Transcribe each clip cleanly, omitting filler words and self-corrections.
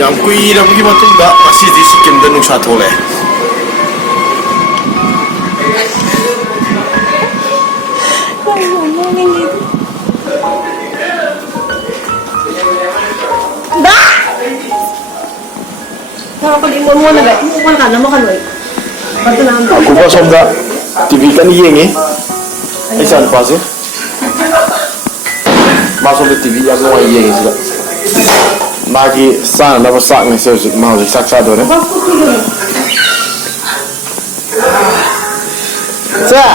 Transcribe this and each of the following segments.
ꯌꯥꯝ ꯀꯨꯏꯔꯕꯒꯤ ꯃꯇꯨꯡꯗ ꯉꯁꯤꯗꯤ ꯁꯤꯛꯀꯤꯝꯗ ꯅꯨꯡꯁꯥ ꯊꯣꯛꯂꯛꯑꯦ. Kupa somda TV kan yengi. Isan pasi. Masuk TV yang mau yengi sila. Magi sana dapat sak ni sejak mau sak dore. Sa.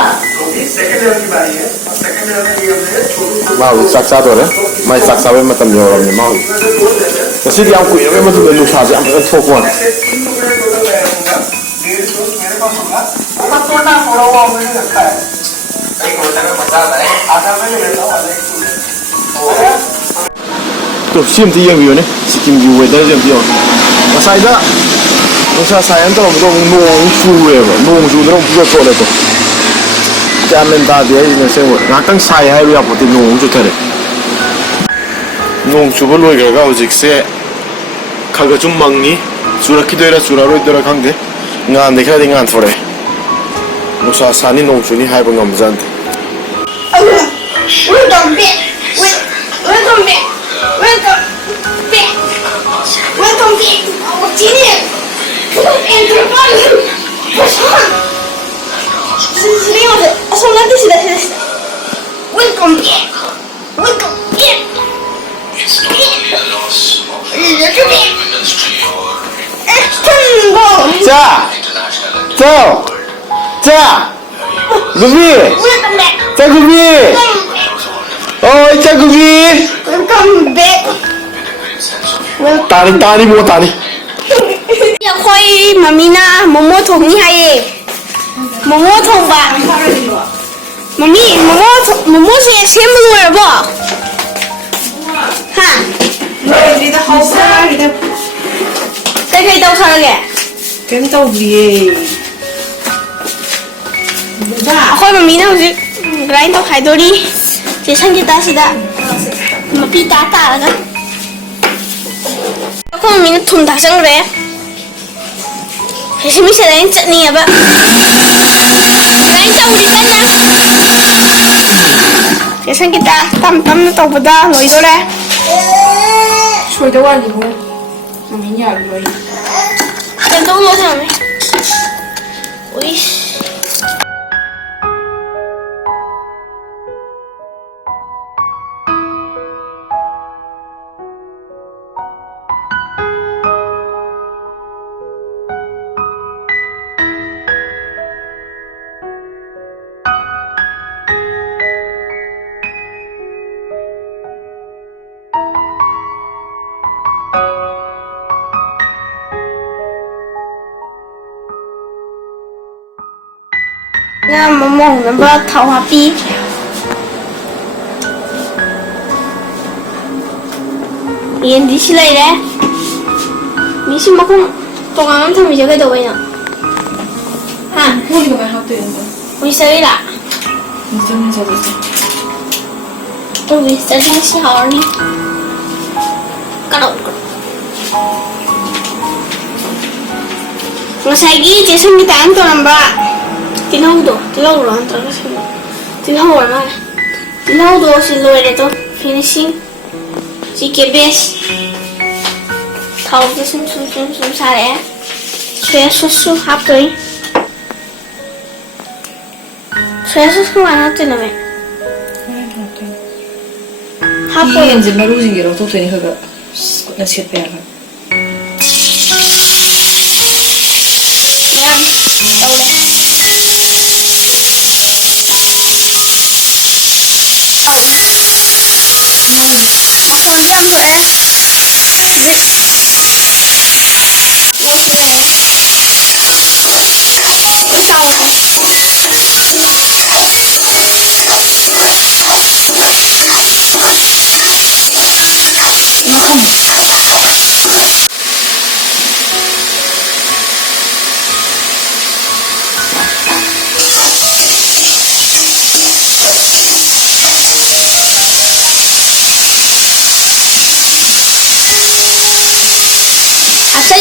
Mau sak dore. Mai sak sawe matam ni orang ni mau. Kasi dia aku ini memang tu belu sahaja ambil fokuan. Tu sim tu yang view ni, Sikkim view weather yang view. Masai dah, masa saya tu orang nong cuy nong cuy orang buat soal itu. Jangan dah dia ini semua. Nakang saya hari apa tu nong cuy terus. Nong cuy boleh kerja ujik se. Kalau 좀 망니 주라키도라 주라로이도라 강데 nga nekha ding an thore nusa sani nong chuni hai bang am jan welcome back welcome back Jini interval Pashan serius asal nanti sudah welcome back Cha! Cha! Cha! Gubi! Cha Gubi! Oh, Cha Gubi! Welcome back. Tani mo tani. Ya khoi mami na momo thong ni hai. Momo thong ba. Mami momo se sem lo ba. Ha. Đi ra hậu xa đi ra. Cái đâu sao kìa? Cái tàu gì? Khoi mami na hujik grind to khai do đi. Che sang kita sida. Mapi ta ta ra. Khoi mami na thum ta sang re. Simi se lain chutney ba. Grind to di kan na. Che sang kita tam na to bada loi do re. Suy đâu ăn gì không? Mami nhà rồi. Kan to lo sa mami. Ui. Nga momong number thảo hoa pi. Yên đi xí lấy đấy. Mình xin mà không tông ăn thằng mình chơi cái đồ vậy nào. Ha? Mua gì mà học tuyển rồi? Mình chơi là. Mình chơi gì? Mình chơi cái gì hả đi? Cái đầu. Masagi je sang kita anto namba. Tilau lo anto na sini. Tilau mana? Tilau do si lo ele to finishing. Si ke base. Thau je sum sa le. Soya sauce hap toi. Soya sauce ko mana to na me. Hap ko Hiện giờ mà lưu gì rồi tôi thấy hơi gấp. Nó chết bẹt rồi.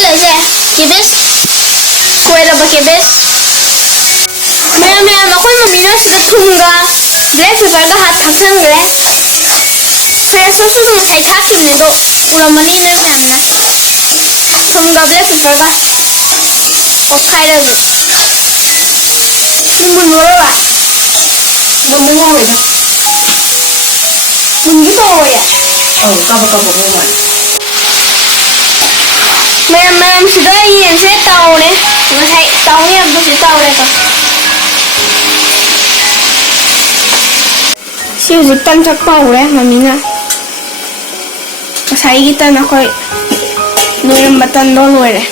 ꯇꯧꯔꯤꯁꯦ cabbage ꯁꯣꯏꯔꯕ cabbage ꯃꯌꯥꯝ ꯑꯩꯈꯣꯏ ꯃꯃꯤꯅ ꯁꯤꯗ ꯊꯨꯝꯒ black ꯄꯦꯄꯔꯒ ꯊꯥꯛꯆꯟꯈ꯭ꯔꯦ ꯁꯣꯌꯥ ꯁꯣꯁꯇꯨꯁꯨ ꯉꯁꯥꯏ ꯊꯥꯛꯈꯤꯕꯅꯦ ꯑꯗꯣ ꯎꯔꯝꯃꯅꯤ ꯅꯣꯏ ꯃꯌꯥꯝꯅ ꯊꯨꯝꯒ ꯕ꯭ꯂꯦꯛ ꯄꯦꯄꯔꯒ ꯑꯣꯠꯈꯥꯏꯔꯒ ꯃꯨꯟꯈ꯭ꯔꯕ ꯉꯝꯃꯨ ꯉꯝꯃꯣꯏꯗ ꯃꯨꯟꯕ ꯇꯧꯔꯣꯏꯌꯦ ꯀꯥꯕꯛ ꯀꯥꯕꯛ ꯉꯧ ꯃꯥꯜꯂꯦ ꯃꯌꯥꯝ ꯁꯤꯗ ꯌꯦꯟꯁꯦ ꯇꯥꯎꯔꯦ ꯉꯁꯥꯏ ꯇꯥꯎꯅꯤ ꯍꯥꯏꯕꯗꯣ ꯁꯤ ꯇꯥꯎꯔꯦꯀꯣ ꯁꯤ ꯍꯧꯖꯤꯛ ꯇꯟ ꯆꯛꯄ ꯍꯧꯔꯦ ꯃꯃꯤꯅ ꯉꯁꯥꯏꯒꯤ ꯇꯟ ꯑꯩꯈꯣꯏ ꯅꯣꯏꯔꯝꯕ ꯇꯟꯗꯣ ꯂꯣꯏꯔꯦ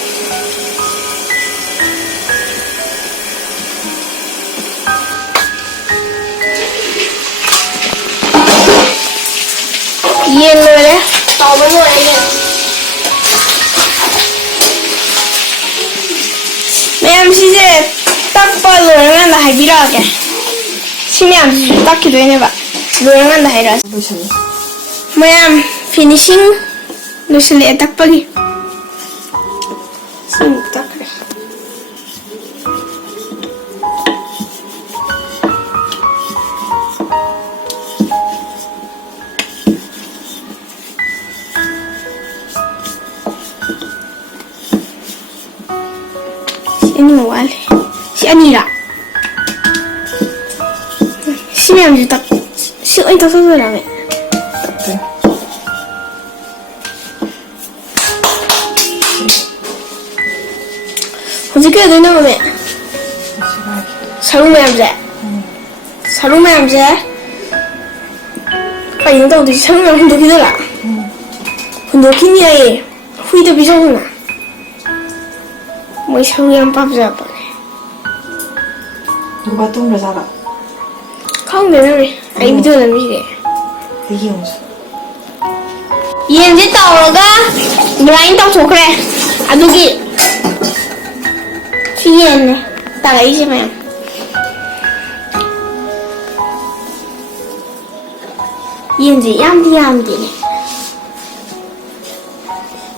ꯌꯦꯟ ꯂꯣꯏꯔꯦ ꯇꯥꯎꯕ ꯂꯣꯏꯔꯦ ꯌꯦꯟ ꯃꯌꯥꯝ ꯁꯤꯁꯦ ꯇꯛꯄ ꯂꯣꯏꯔꯀꯥꯟꯗ ꯍꯥꯏꯕꯤꯔꯛꯑꯒꯦ ꯁꯤ ꯃꯌꯥꯝꯁꯤꯁꯨ ꯇꯛꯈꯤꯗꯣꯏꯅꯦꯕ ꯂꯣꯏꯔꯀꯥꯟꯗ ꯍꯥꯏꯔꯛꯑꯁꯤ ꯂꯣꯏꯁꯜꯂꯦ ꯃꯌꯥꯝ ꯐꯤꯅꯤꯁꯤꯡ ꯂꯣꯏꯁꯤꯜꯂꯛꯑꯦ ꯇꯛꯄꯒꯤ ꯁꯤꯃꯨꯛ ꯇꯛꯈ꯭ꯔꯦ ꯁꯤ ꯑꯅꯤꯃꯨꯛ ꯋꯥꯠꯂꯤ ꯁꯤ ꯑꯅꯤꯔꯥ ꯁꯤ ꯃꯌꯥꯝꯁꯤ ꯁꯤ ꯑꯣꯏꯅ ꯇꯛꯊꯣꯛꯇꯣꯏꯔꯥꯃꯦ ꯇꯛꯇꯣꯏꯅꯦ ꯍꯧꯖꯤꯛ ꯀꯩꯗꯧꯗꯣꯏꯅꯣ ꯃꯃꯤ ꯁꯔꯨ ꯃꯌꯥꯝꯁꯦ ꯁꯔꯨ ꯃꯌꯥꯝꯁꯦ ꯀꯩꯅꯣ ꯇꯧꯗꯣꯏꯁꯦ ꯁꯔꯨ ꯃꯌꯥꯝ ꯍꯨꯟꯗꯣꯛꯈꯤꯗꯣꯏꯔꯥ ꯍꯨꯟꯗꯣꯛꯈꯤꯅꯤ ꯑꯩ ꯍꯨꯏꯗ ꯄꯤꯖꯧꯅ ꯃꯣꯏ ꯁꯔꯨ ꯌꯥꯝ ꯄꯥꯝꯖꯕꯅꯦ 누가 똥을 ꯈꯪꯗꯦ ꯃꯃꯤ ꯑꯩ ꯚꯤꯗꯤꯑꯣ ꯅꯝꯕꯤꯒꯦ 여기용수 ꯌꯦꯟꯁꯦ ꯇꯥꯎꯔꯒ ꯒ꯭ꯔꯥꯏꯟ ꯇꯧꯊꯣꯛꯈ꯭ꯔꯦ ꯑꯗꯨꯒꯤ ꯁꯤ ꯌꯦꯟꯅꯦ ꯇꯥꯔꯛꯏꯁꯦ ꯃꯌꯥꯝ ꯌꯦꯟꯁꯦ ꯌꯥꯝꯗꯦꯅꯦ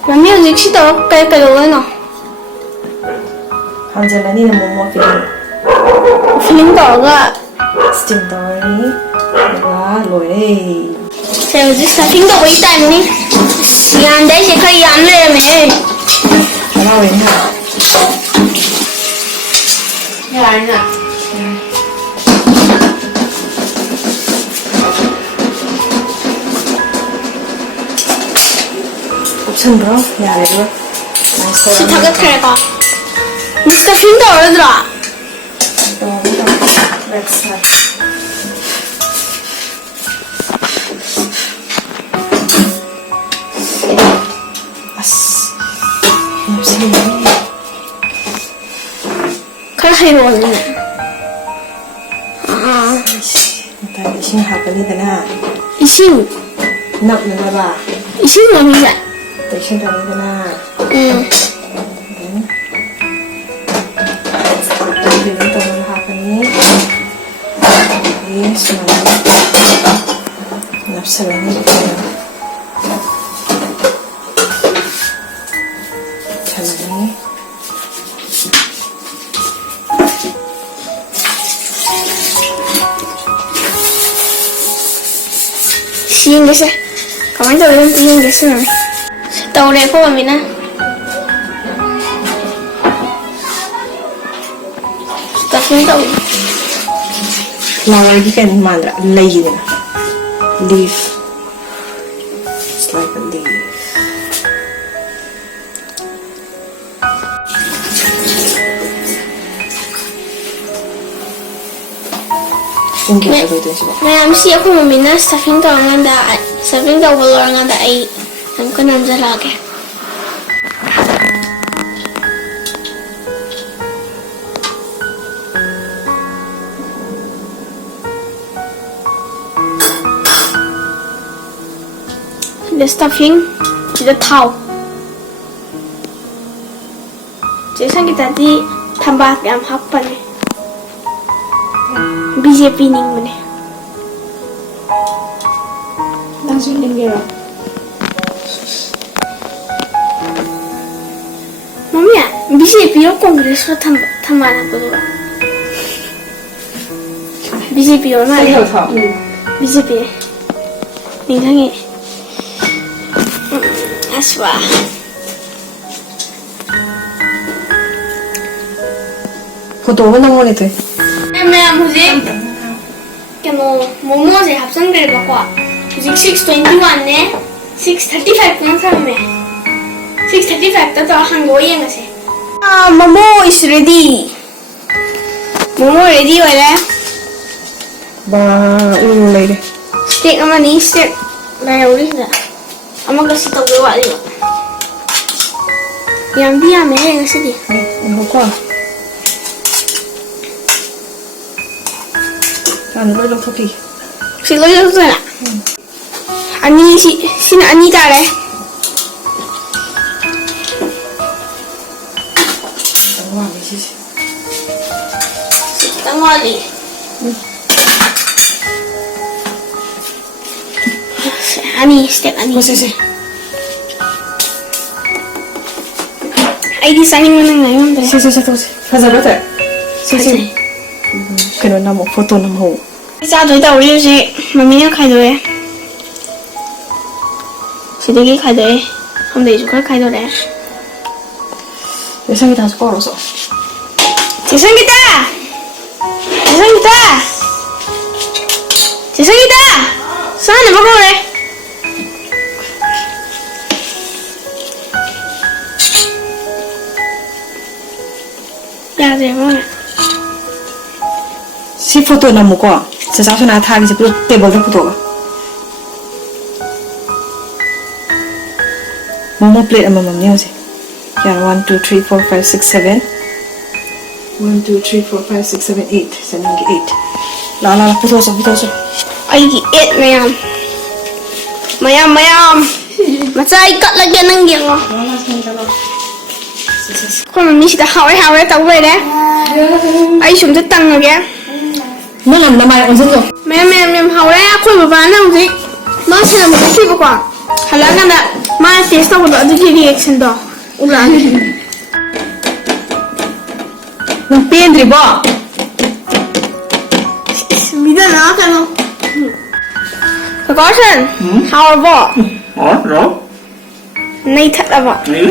ꯃꯃꯤ ꯍꯧꯖꯤꯛ ꯁꯤ ꯇꯧꯔ ꯀꯩꯗꯧꯗꯣꯏꯅꯣ 한젤라니는 뭐뭐 필링 ꯐꯤꯂꯤꯡ ꯇꯧꯔꯒ 스팀 떠니 내가 로이레 ꯁꯦ ꯍꯧꯖꯤꯛ 스타ꯐꯤꯡ ꯇꯧꯕꯒꯤ ꯇꯥꯏꯝꯅꯤ ꯌꯥꯝꯗꯩꯁꯦ ꯈꯔ ꯌꯥꯝ ꯂꯩꯔꯝꯃꯦꯍꯦ 하나웨냐 ꯌꯥꯔꯦꯅ 곱창 들어? 야 이거 시 타격해봐 스타핑 떨어들어 렉스 아씨 엽시네 그래 해로웠네 아 일단 이신 하거니잖아 이신 납는 거봐 이신 놈이야 대신 다니잖아 응 이런 동을 하거니 이 수만 납사라니 잘라니 시인 게세 가만히 떠오르면 시인 게세 떠오르고 봅니다 스타핑 떠오르 flower kan mandra lagi na leaf it's like a leaf Thank you for this. Ma'am, siya ko mamina stuffing to ang ganda. Stuffing to wala ang ganda ay ang kanam sa lagi. The stuffing, the towel. Jason kita di tambah yang apa nih? BJP ning mune. 나중에 링게라 BJP로 콩그레스로 탐만하거든요. BJP 얼마나? BJP. 굉장히 아쉬워. 포토 나오네 돼. Em hꯧzik 모모제 합성들을 바꿔. hꯧzik 621네 635분 사람에 635 떠서 한국 이행하세. 모모 is ready. 모모 ready rồi 봐, 이거 레이래. Steak 아마니 steak 라이오리다. 아마 kasi tawag wali. Yang dia may kasi di. 이거 과. 자, 너 이거 토끼. Siguro yung ito na. Ani sina ani tare. 와, 미치지. Tangwali. Ani steak ani. 보시지. Ay designing mo na ngayon dre. 시시 도시. 가자 버터. 시시. 그럼 나 뭐 포토 나 뭐. Sa tôi tao yêu gì mà mình khai rồi. Chỉ để cái khai đấy. Không để chúng khai rồi đấy. 예상이 다 걸어서. 재성이다! 재성이다! 재성이다! 싸는 먹어래. 야, 내 먹어. 시 포토 나 먹고. 저 자수나 타기 저 테이블에 포토가. 모모 플레이트 아마만 녀세. 야, 1 2 3 4 5 6 7. 1 2 3 4 5 6 7 8. 세는게 8. 라라라 포토서. Ay, it, mayam. Mayam. Masay cut lagi ng giro. Kung mình sẽ hỏi tao về đấy. Ay, chúng ta tăng rồi kìa. 너 남나 말 언제 줘? Mem hỏi đấy, kung mà bán nào gì. Nó sẽ là một cái gì quả. Hay là cái này, mà test tao có được cái reaction đó. Ulan. 너 삐엔드리 봐. 믿어 나 cái có sân. How bỏ. Rồi. Này thật là bỏ. Đấy.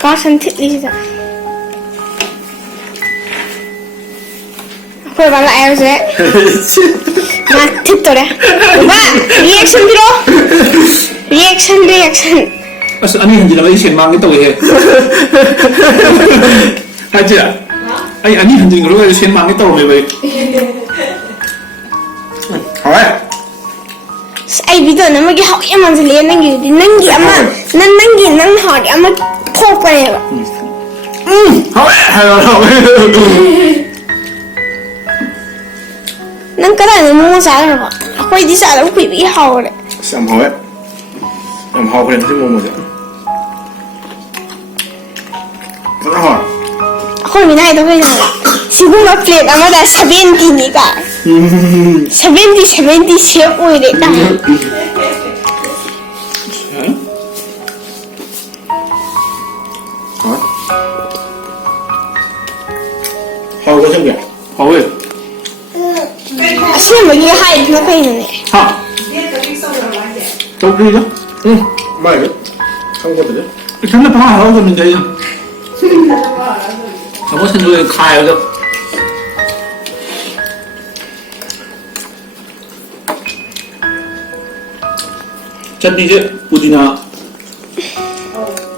Có sân thích đi rồi. Kung mà lại rồi. Mà thích rồi đấy. Ba, reaction đi đâu? Reaction. 아니 현진아 이 실망이 또 해. 하지야. 아니 현진 그러고 실망이 또 왜? hỏi. Ai bây giờ nó mới cái hỏi em mà liền năng gì mà năng hỏi em mà thô cái này. hỏi. Năng cái này nó mua giá rồi ạ. Quay đi giá nó bị hầu đấy. Xem hỏi. Em hỏi cái này mua một chút. Rất hỏi. Hồi mình này tôi bây giờ 지금 막 플레이트 아마다 70니까 70 최고에 됐다. hỏi có trong kìa. hỏi. 지금 여기 하이 옆에 있는데. 하. trong đi đó. mày đấy. không có được. chúng nó phá hở cho mình đây. không có sinh nuôi khai rồi. 짠이제 부디나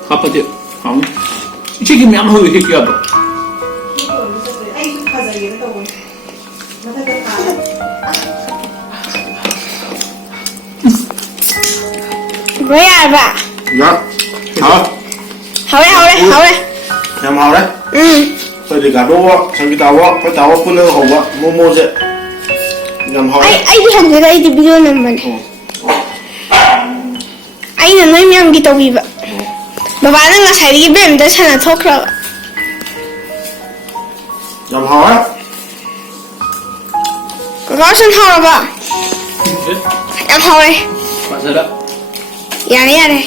아빠들 안 지금 안 하고 얘기야 봐. 뭐야 봐. Dạ. Hả? hỏi đấy. Em hào đấy. Tôi đi cả đô sang cái tàu phun nước hồng á, mua dễ. Em hào đấy. ai đi học cái đây thì video naman. Ay na naman yung gitaw iba. Baba na nga sa iba, hindi siya na-talk lang. Em hào đấy. Kakawasan hao ba? Em hao eh. Bạn sao đó? Yan.